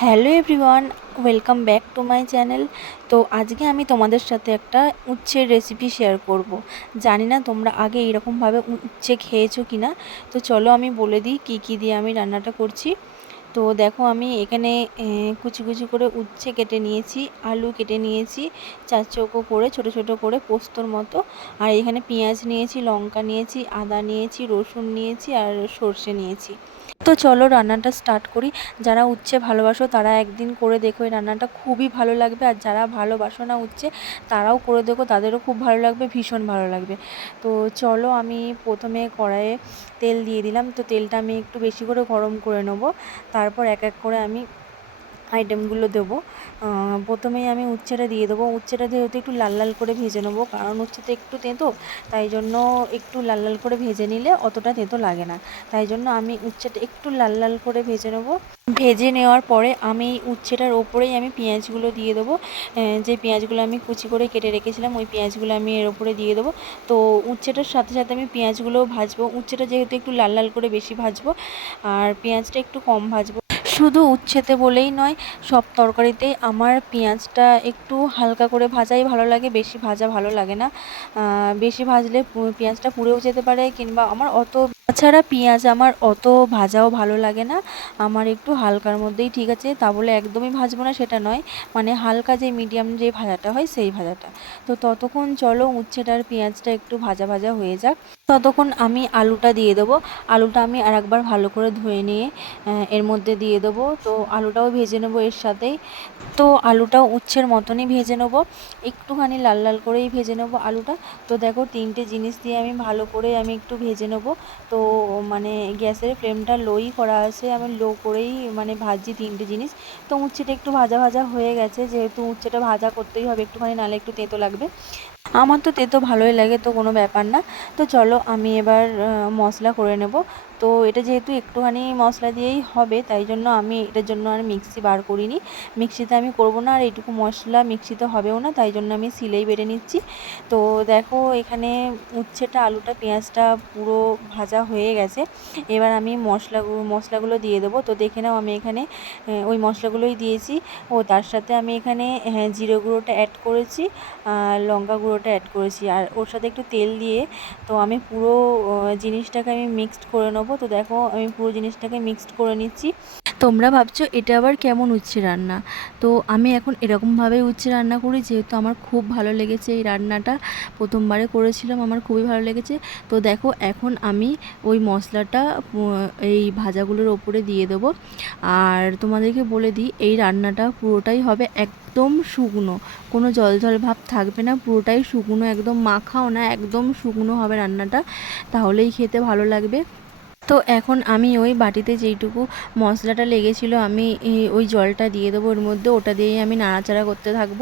Hello everyone, welcome back to my channel. তো আজকে আমি তোমাদের সাথে একটা উচ্ছের রেসিপি শেয়ার করব। জানি না তোমরা আগে এরকমভাবে উচ্ছে খেয়েছো কি না তো চলো আমি বলে দিই কী কী দিয়ে আমি রান্নাটা করছি। তো দেখো আমি এখানে কুচি কুচি করে উচ্ছে কেটে নিয়েছি, আলু কেটে নিয়েছি, চার চৌকো করে, ছোট ছোট করে পোস্তর মতো। আর এখানে পেঁয়াজ নিয়েছি, লঙ্কা নিয়েছি, আদা নিয়েছি, রসুন নিয়েছি আর সর্ষে নিয়েছি। তো চলো রান্নাটা স্টার্ট করি। যারা উচ্ছে ভালোবাসো তারা একদিন করে দেখো এই রান্নাটা খুবই ভালো লাগবে। আর যারা ভালোবাসো না উচ্ছে তারাও করে দেখো, তাদেরও খুব ভালো লাগবে, ভীষণ ভালো লাগবে। তো চলো আমি প্রথমে কড়াইয়ে তেল দিয়ে দিলাম। তো তেলটা আমি একটু বেশি করে গরম করে নেব। তারপর এক এক করে আমি আইটেমগুলো দেবো। প্রথমেই আমি উচ্ছেটা দিয়ে দেবো। উচ্ছেটা যেহেতু একটু লাল লাল করে ভেজে নেব, কারণ উচ্ছে তো একটু তেঁতো, তাই জন্য একটু লাল লাল করে ভেজে নিলে অতটা তেঁতো লাগে না। তাই জন্য আমি উচ্ছেটা একটু লাল লাল করে ভেজে নেব। ভেজে নেওয়ার পরে আমি উচ্ছেটার ওপরেই আমি পেঁয়াজগুলো দিয়ে দেবো। যে পেঁয়াজগুলো আমি কুচি করে কেটে রেখেছিলাম, ওই পেঁয়াজগুলো আমি এর ওপরে দিয়ে দেবো। তো উচ্ছেটার সাথে সাথে আমি পেঁয়াজগুলোও ভাজবো। উচ্ছেটা যেহেতু একটু লাল লাল করে বেশি ভাজবো, আর পেঁয়াজটা একটু কম ভাজবো শুধু উচ্ছেতে বলেই নয়, সব তরকারিতেই আমার পেঁয়াজটা একটু হালকা করে ভাজাই ভালো লাগে, বেশি ভাজা ভালো লাগে না। বেশি ভাজলে পেঁয়াজটা পুড়েও যেতে পারে কিংবা আমার অত, তাছাড়া পেঁয়াজ আমার অত ভাজাও ভালো লাগে না। আমার একটু হালকার মধ্যেই ঠিক আছে, তা বলে একদমই ভাজবো না সেটা নয়। মানে হালকা যে মিডিয়াম যে ভাজাটা হয়, সেই ভাজাটা। তো ততক্ষণ চলো উচ্ছেটার পেঁয়াজটা একটু ভাজা ভাজা হয়ে যাক। ততক্ষণ আমি আলুটা দিয়ে দেবো। আলুটা আমি আর একবার ভালো করে ধুয়ে নিয়ে এর মধ্যে দিয়ে দেবো। তো আলুটাও ভেজে নেব এর সাথেই। তো আলুটাও উচ্ছের মতনই ভেজে নেব। একটুখানি লাল লাল করেই ভেজে নেব আলুটা। তো দেখো, তিনটে জিনিস দিয়ে আমি ভালো করে আমি একটু ভেজে নেব। তো মানে গ্যাসের ফ্লেমটা লোই করা আছে। আমি লো করেই মানে ভাজছি তিনটে জিনিস। তো উচ্ছেটা একটু ভাজা ভাজা হয়ে গেছে। যেহেতু উচ্ছেটা ভাজা করতেই হবে, একটুখানি নালে একটু তেঁতো লাগবে। আমার তো তেতো ভালোই লাগে, তো কোনো ব্যাপার না। তো চলো আমি এবার মশলা করে নেব। তো এটা যেহেতু একটুখানি মশলা দিয়েই হবে, তাই জন্য আমি এটার জন্য আর মিক্সি বার করিনি। মিক্সিতে আমি করব না, আর এইটুকু মশলা মিক্সিতে হবেও না, তাই জন্য আমি সিলেই বেটে নিচ্ছি। তো দেখো, এখানে উচ্ছেটা, আলুটা, পেঁয়াজটা পুরো ভাজা হয়ে গেছে। এবার আমি মশলাগুলো মশলাগুলো দিয়ে দেবো। তো দেখে নাও, আমি এখানে ওই মশলাগুলোই দিয়েছি। ও, তার সাথে আমি এখানে জিরে গুঁড়োটা অ্যাড করেছি লঙ্কা গুঁড়োটা অ্যাড করেছি। আর ওর সাথে একটু তেল দিয়ে, তো আমি পুরো জিনিসটাকে আমি মিক্সড করে নেব। তো দেখো, আমি পুরো জিনিসটাকে মিক্সড করে নিচ্ছি। তোমরা ভাবছ, এটা আবার কেমন উচ্ছে রান্না? তো আমি এখন এরকমভাবেই উচ্ছে রান্না করি, যেহেতু আমার খুব ভালো লেগেছে এই রান্নাটা। প্রথমবারে করেছিলাম, আমার খুবই ভালো লেগেছে। তো দেখো, এখন আমি ওই মশলাটা এই ভাজাগুলোর ওপরে দিয়ে দেবো। আর তোমাদেরকে বলে দিই, এই রান্নাটা পুরোটাই হবে একদম শুকনো। কোনো জল জল ভাব থাকবে না, পুরোটাই শুকনো, একদম মাখাও না, একদম শুকনো হবে রান্নাটা। তাহলেই খেতে ভালো লাগবে। তো এখন আমি ওই বাটিতে যেইটুকু মশলাটা লেগেছিলো, আমি ওই জলটা দিয়ে দেবো ওর মধ্যে। ওটা দিয়েই আমি নাড়াচাড়া করতে থাকব।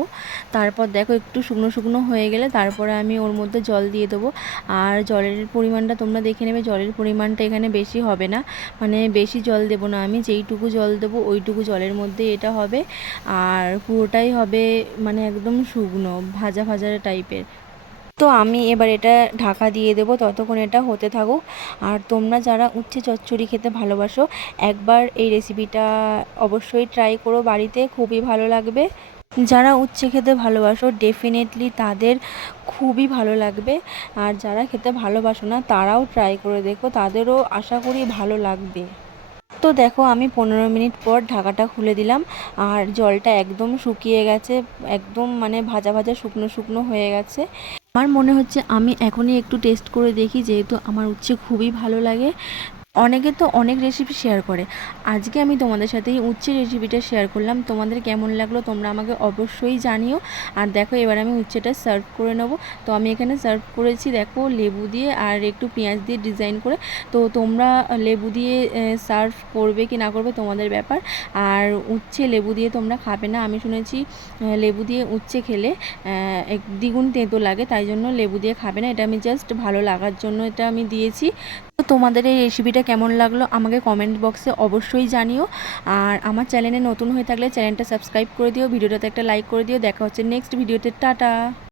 তারপর দেখো একটু শুকনো শুকনো হয়ে গেলে তারপরে আমি ওর মধ্যে জল দিয়ে দেবো। আর জলের পরিমাণটা তোমরা দেখে নেবে, জলের পরিমাণটা এখানে বেশি হবে না। মানে বেশি জল দেবো না আমি, যেইটুকু জল দেবো ওইটুকু জলের মধ্যে এটা হবে। আর পুরোটাই হবে মানে একদম শুকনো, ভাজা ভাজা টাইপের। তো আমি এবার এটা ঢাকা দিয়ে দেবো, ততক্ষণ এটা হতে থাকুক। আর তোমরা যারা উচ্ছে চচ্চড়ি খেতে ভালোবাসো, একবার এই রেসিপিটা অবশ্যই ট্রাই করো, বাড়িতে খুবই ভালো লাগবে। যারা উচ্ছে খেতে ভালোবাসো ডেফিনেটলি তাদের খুবই ভালো লাগবে। আর যারা খেতে ভালোবাসো না, তারাও ট্রাই করে দেখো, তাদেরও আশা করি ভালো লাগবে। তো দেখো, আমি পনেরো মিনিট পর ঢাকাটা খুলে দিলাম, আর জলটা একদম শুকিয়ে গেছে, একদম মানে ভাজা ভাজা শুকনো শুকনো হয়ে গেছে। আমার মনে হচ্ছে আমি এখনই একটু টেস্ট করে দেখি, যেহেতু আমার উচ্ছে খুবই ভালো লাগে। অনেকে তো অনেক রেসিপি শেয়ার করে। আজকে আমি তোমাদের সাথে এই উচ্ছের রেসিপিটা শেয়ার করলাম। তোমাদের কেমন লাগল তোমরা আমাকে অবশ্যই জানিও। আর দেখো, এবার আমি উচ্ছেটা সার্ভ করে নেব। তো আমি এখানে সার্ভ করেছি, দেখো, লেবু দিয়ে আর একটু পেঁয়াজ দিয়ে ডিজাইন করে। তো তোমরা লেবু দিয়ে সার্ভ করবে কি না করবে তোমাদের ব্যাপার। আর উচ্ছে লেবু দিয়ে তোমরা খাবে না। আমি শুনেছি লেবু দিয়ে উচ্ছে খেলে এক দ্বিগুণ তেঁতো লাগে। তাই জন্য লেবু দিয়ে খাবে না। এটা আমি জাস্ট ভালো লাগার জন্য এটা আমি দিয়েছি। তোমাদের এই রেসিপিটা কেমন লাগল আমাকে কমেন্ট বক্সে অবশ্যই জানিও। আর আমার চ্যানেলে নতুন হয়ে থাকলে চ্যানেলটা সাবস্ক্রাইব করে দিও, ভিডিওটাতে একটা লাইক করে দিও। দেখা হচ্ছে নেক্সট ভিডিওতে টাটা!